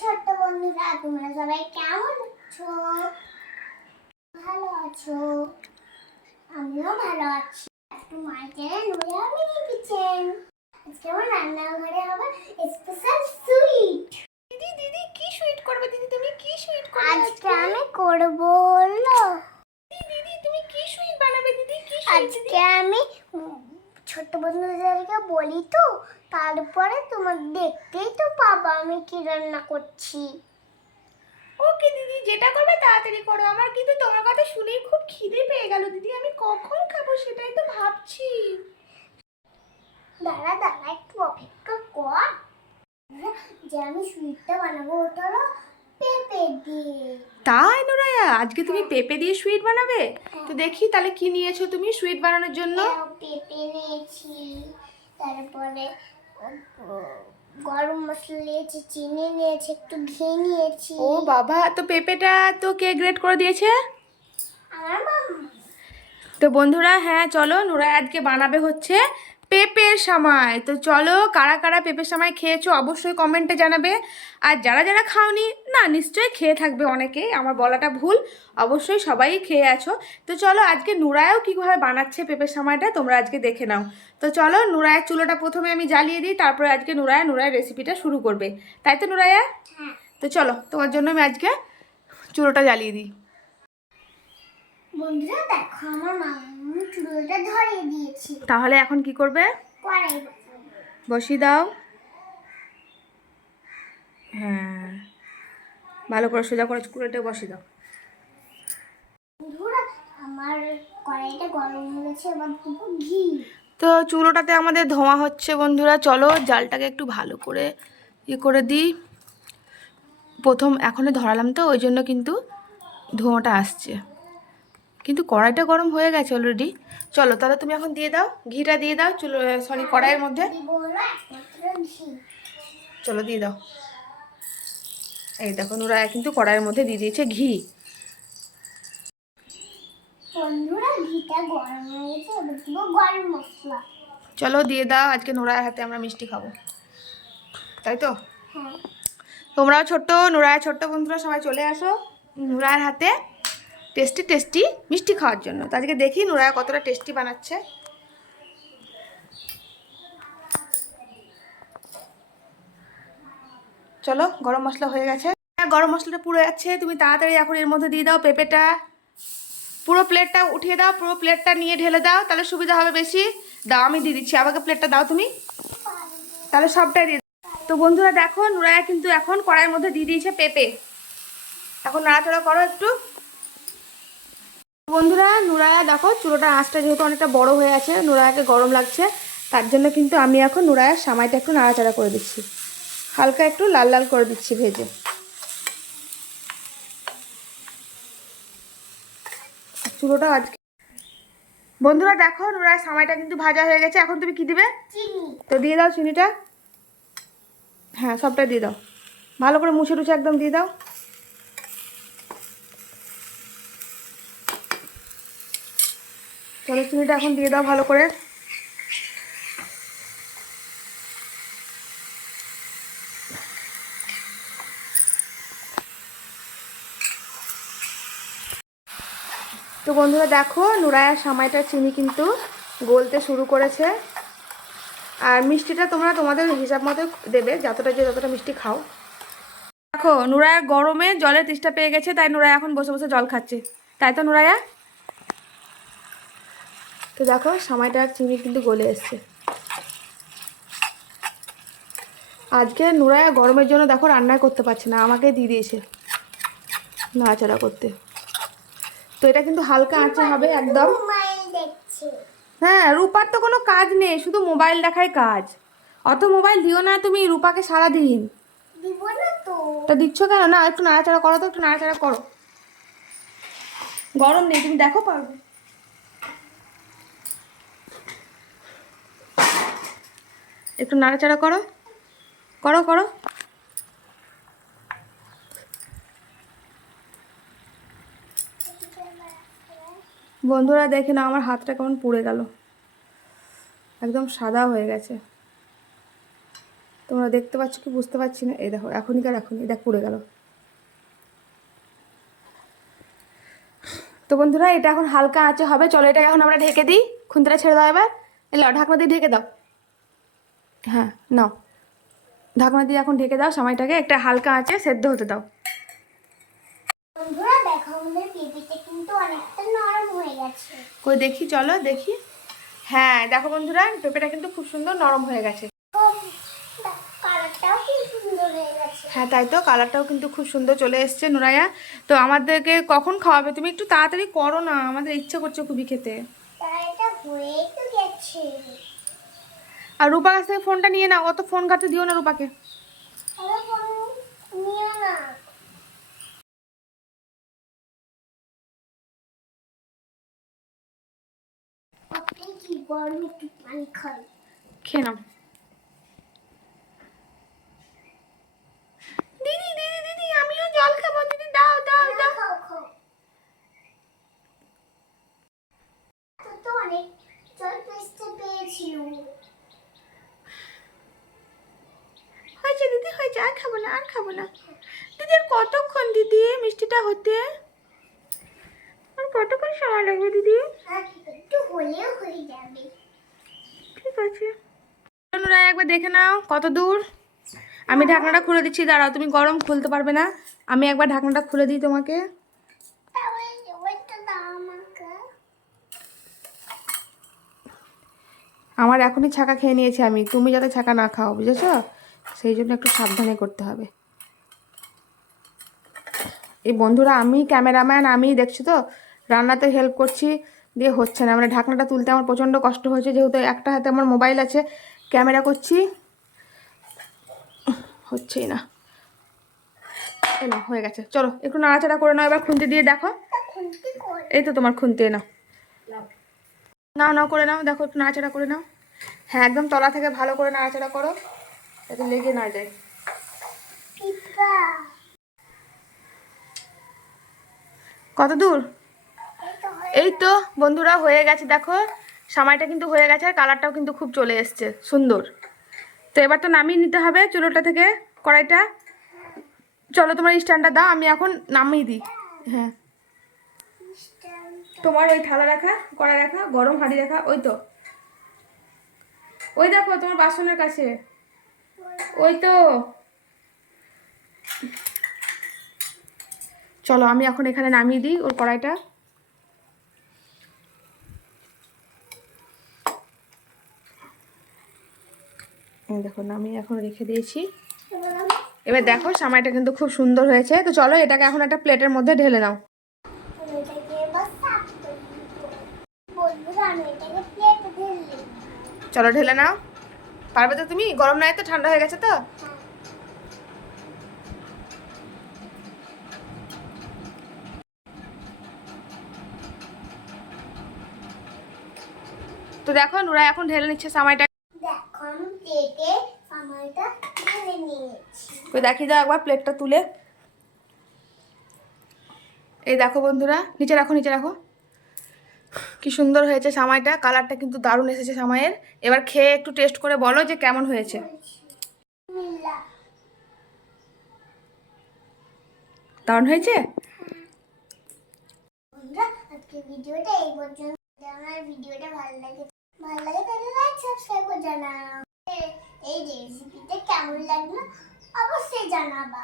ছোট্ট বন্ধুরা, তোমরা সবাই কেমন আছো? ভালো আছো? আমিও ভালো আছি। একটু মাইকের নুরা মিনি কিচেন। আজকে আমার রান্নাঘরে হবে স্পেশাল সুইট। দিদি দিদি কি সুইট করবে? দিদি তুমি কি সুইট করবে? আজকে আমি করব হলো দিদি তুমি কি সুইট বানাবে? দিদি কি সুইট? আজকে আমি ছোট্ট বন্ধুদেরকে বলি তো, তারপরে তোমার দেখতেই তো পাবা আমি কি রান্না করছি। ওকে দিদি, যেটা করবে তাড়াতাড়ি করো। আমার কিন্তু তোমার কথা শুনেই খুব খিদে পেয়ে গেল দিদি। আমি কখন খাবো সেটাই তো ভাবছি। দাঁড়া দাঁড়া একটু অপেক্ষা কর। যে আমি সুইটটা বানাবো ওটা হলো পেঁপে দিয়ে। তাই নোরায়া, আজকে তুমি পেঁপে দিয়ে সুইট বানাবে? তো দেখি তাহলে কি নিয়েছো তুমি সুইট বানানোর জন্য? পেঁপে নিয়েছি, তারপরে গরম মশলা নিয়েছি, চিনি নিয়েছি, একটু ঘি নিয়েছি। ও বাবা, তো পেঁপেটা তো কে গ্রেট করে দিয়েছে? আমার মাম্মা। তো বন্ধুরা, হ্যাঁ চলো, নোরা আজকে বানাবে হচ্ছে পেঁপের সামাই। তো চলো, কারা কারা পেঁপের সামাই খেয়েছো অবশ্যই কমেন্টে জানাবে। আর যারা যারা খাওনি, না নিশ্চয়ই খেয়ে থাকবে অনেকেই, আমার বলাটা ভুল, অবশ্যই সবাই খেয়ে আছো। তো চলো, আজকে নুরায়াও কীভাবে বানাচ্ছে পেঁপের সামাইটা তোমরা আজকে দেখে নাও। তো চলো, নুরায়ের চুলোটা প্রথমে আমি জ্বালিয়ে দিই, তারপরে আজকে নুরায়ের রেসিপিটা শুরু করবে, তাই তো নুরায়া? হ্যাঁ। তো চলো, তোমার জন্য আমি আজকে চুলোটা জ্বালিয়ে দিই। বন্ধুরা দেখো, আমার মাম্মা চুলোটা ধরিয়ে দিয়েছি। তাহলে এখন কি করবে? কড়াই বসিয়ে দাও। হ্যাঁ, ভালো করে সোজা করে চুলোটা বসিয়ে দাও। বন্ধুরা, আমার কড়াইটা গরম হয়ে গেছে, এবার দেবো ঘি। তো চুলোটাতে আমাদের ধোঁয়া হচ্ছে বন্ধুরা, চলো জালটাকে একটু ভালো করে করে দিই। প্রথম এখনই ধরালাম তো, ওই জন্য কিন্তু ধোঁয়াটা আসছে, কিন্তু কড়াইটা গরম হয়ে গেছে অলরেডি। চলো তাহলে তুমি এখন দিয়ে দাও, ঘিটা দিয়ে দাও চুলো, সরি কড়াইয়ের মধ্যে। চলো দিয়ে দাও। এই দেখো নুরায়া কিন্তু কড়াইয়ের মধ্যে দিয়ে দিয়েছে ঘি। বন্ধুরা, ঘিটা গরম হয়ে গেছে, এবার দেবো গরম মশলা। চলো দিয়ে দাও, আজকে নুরায়ার হাতে আমরা মিষ্টি খাবো, তাই তো? হ্যাঁ। তোমরাও ছোট্ট, নুরায়া ছোট্ট বন্ধুরা সবাই চলে আসো নুরায়ার হাতে টেস্টি টেস্টি মিষ্টি খাওয়ার জন্য। তো আজকে দেখি নুরায়া কতটা টেস্টি বানাচ্ছে। চলো, গরম মশলা হয়ে গেছে, গরম মশলাটা পুরো যাচ্ছে, তুমি তাড়াতাড়ি এখন এর মধ্যে দিয়ে দাও পেঁপেটা। পুরো প্লেটটা উঠিয়ে দাও, পুরো প্লেটটা নিয়ে ঢেলে দাও, তাহলে সুবিধা হবে বেশি। দাও, আমি দিয়ে দিচ্ছি, আমাকে প্লেটটা দাও তুমি, তাহলে সবটাই দিয়ে দাও। তো বন্ধুরা দেখো, নুরায়া কিন্তু এখন কড়াইয়ের মধ্যে দিয়ে দিয়েছে পেঁপে। এখন নাড়াচাড়া করো একটু। বন্ধুরা, নুরায়া দেখো চুলোটা আঁচটা যেহেতু অনেকটা বড় হয়ে আছে, নুরায়াকে গরম লাগছে, তার জন্য কিন্তু আমি এখন নুরায়ার সামাইটা একটু নাড়াচাড়া করে দিচ্ছি, হালকা একটু লাল লাল করে দিচ্ছি ভেজে। চুলোটা আজকে বন্ধুরা দেখো, নুরায়ার সামাইটা কিন্তু ভাজা হয়ে গেছে। এখন তুমি কি দিবে? চিনি। তো দিয়ে দাও চিনিটা, হ্যাঁ সবটা দিয়ে দাও, ভালো করে মুছে টুছে একদম দিয়ে দাও। চলো, চিনিটা এখন দিয়ে দাও ভালো করে। তো বন্ধুরা দেখো, নুরায়ার সামাইটার চিনি কিন্তু গলতে শুরু করেছে। আর মিষ্টিটা তোমরা তোমাদের হিসাব মতো দেবে, যতটা মিষ্টি খাও। দেখো নুরায়ার গরমে জলের তেষ্টা পেয়ে গেছে, তাই নুরায়া এখন বসে বসে জল খাচ্ছে, তাই তো নুরায়া? তো দেখো সামাইটার চিনি কিন্তু গলে এসছে। আজকে নুরায়া গরমের জন্য দেখো রান্নাই করতে পারছে না, আমাকে দিয়ে দিয়েছে নাড়াচাড়া করতে। তো এটা কিন্তু হালকা আঁচে হবে একদম। হ্যাঁ, রূপার তো কোনো কাজ নেই, শুধু মোবাইল দেখায় কাজ। অত মোবাইল দিও না তুমি রূপাকে সারাদিন। দিব না তো। তো দিচ্ছ কেন? না একটু নাড়াচাড়া করো, তো একটু নাড়াচাড়া করো, গরম নেই, তুমি দেখো পারবে। একটু নাড়াচাড়া করো, করো করো। বন্ধুরা দেখে না, আমার হাতটা কেমন পুড়ে গেল, একদম সাদা হয়ে গেছে। তোমরা দেখতে পাচ্ছ কি বুঝতে পারছি না, এই দেখো এখনই দেখ পড়ে গেল। তো বন্ধুরা এটা এখন হালকা আঁচে হবে, চলো এটাকে এখন আমরা ঢেকে দিই। খুন্তিটা ছেড়ে দাও এবার, এলো ঢাকনা দিয়ে ঢেকে দাও। হ্যাঁ নাও, ঢাকনা দিয়ে এখন ঢেকে দাও, সময়টাকে একটা হালকা আঁচে সেদ্ধ হতে দাও। বন্ধুরা দেখো আমাদের পেঁপেটা কিন্তু অনেকটা নরম হয়ে গেছে। কই দেখি, চলো দেখি। হ্যাঁ দেখো বন্ধুরা পেঁপেটা কিন্তু খুব সুন্দর নরম হয়ে গেছে। কালারটাও খুব সুন্দর হয়ে গেছে। হ্যাঁ তাই তো, কালারটাও কিন্তু খুব সুন্দর চলে এসছে নুরাইয়া। তো আমাদেরকে কখন খাওয়াবে তুমি? একটু তাড়াতাড়ি করো না, আমাদের ইচ্ছা করছে খুবই খেতে। তাই এটা হয়ে তো গেছে। আর রূপা কাছ থেকে ফোনটা নিয়ে নাও, অত ফোন ঘাটতে দিও না রূপাকে। আরে ফোন নিও না। আপনি কি গরম একটু পানি খাই? খেয়ে নাও। দিদি দিদি দিদি আমিও জল খাবো, দিদি দাও দাও দাও। খাও খাও। তো অনেক জল পেস্টে পেয়েছিল। হয়েছে দিদি হয়েছে, আর খাবো না আর খাবো না। দিদি আর কতক্ষণ দিদি মিষ্টিটা হতে? আর কতক্ষণ সময় লাগবে দিদি? আর একটু হলেও হয়ে যাবে। ঠিক আছে, তোমরা একবার দেখে নাও কত দূর। আমি ঢাকনাটা খুলে দিচ্ছি, দাঁড়াও, তুমি গরম খুলতে পারবে না। আমি একবার ঢাকনাটা খুলে দিই তোমাকে। তাহলে ওইটা দাও আমাকে। আমার এখনই ছাকা খেয়ে নিয়েছি আমি, তুমি যাতে ছাকা না খাও, বুঝেছো? সেই জন্য একটু সাবধানে করতে হবে। এই বন্ধুরা আমি ক্যামেরাম্যান, আমি দেখছি তো রান্নাতে হেল্প করছি, দিয়ে হচ্ছে না। মানে ঢাকনাটা তুলতে আমার প্রচণ্ড কষ্ট হয়েছে, যেহেতু একটা হাতে আমার মোবাইল আছে, ক্যামেরা করছি, হচ্ছেই না। এলো হয়ে গেছে, চলো একটু নাড়াচাড়া করে নাও এবার, খুন্তি দিয়ে দেখো। খুন্তি কই? এই তো তোমার খুন্তি, নাও নাও নাও করে নাও, দেখো একটু নাড়াচাড়া করে নাও। হ্যাঁ একদম তলা থেকে ভালো করে নাড়াচাড়া করো, যাতে লেগে না যায়। পিপা। কত দূর? এই তো এই তো বন্ধুরা হয়ে গেছে, দেখো সময়টা কিন্তু হয়ে গেছে, আর কালারটাও কিন্তু খুব চলে এসছে সুন্দর। তো এবার তো নামিয়ে নিতে হবে চুলোটা থেকে কড়াইটা। চলো তোমার স্ট্যান্ডটা দাও, আমি এখন নামিয়ে দিই। হ্যাঁ তোমার ওই থালা রাখা, কড়াই রাখা, গরম হাঁড়ি রাখা, ওই তো ওই দেখো তোমার বাসনের কাছে, ওই তো। চলো আমি এখন এখানে নামিয়ে দিই ওর কড়াইটা। দেখো নামিয়ে এখন রেখে দিয়েছি। এবার দেখো সামাইটা কিন্তু খুব সুন্দর হয়েছে। তো চলো এটাকে এখন একটা প্লেটের মধ্যে ঢেলে নাও। চলো ঢেলে নাও, পারবে তো তুমি? গরম নাই তো, ঠান্ডা হয়ে গেছে তো। তো দেখো নুরা এখন ঢেলে নিচ্ছে সামাইটা। দেখো আমি প্লেটে সময়টা ঢেলে নিয়েছি। তো দেখিয়ে দাও একবার প্লেটটা তুলে। এই দেখো বন্ধুরা, নিচে রাখো নিচে রাখো, কি সুন্দর হয়েছে সামাইটা, কালারটা কিন্তু দারুণ এসেছে সামাইয়ের। এবার খেয়ে একটু টেস্ট করে বলো যে কেমন হয়েছে। দারুণ হয়েছে। বন্ধুরা আজকে ভিডিওটা এই পর্যন্ত। আমার ভিডিওটা ভালো লাগে তাহলে লাইক সাবস্ক্রাইব করে জানাও। এই রেসিপিটা কেমন লাগলো অবশ্যই জানাবা।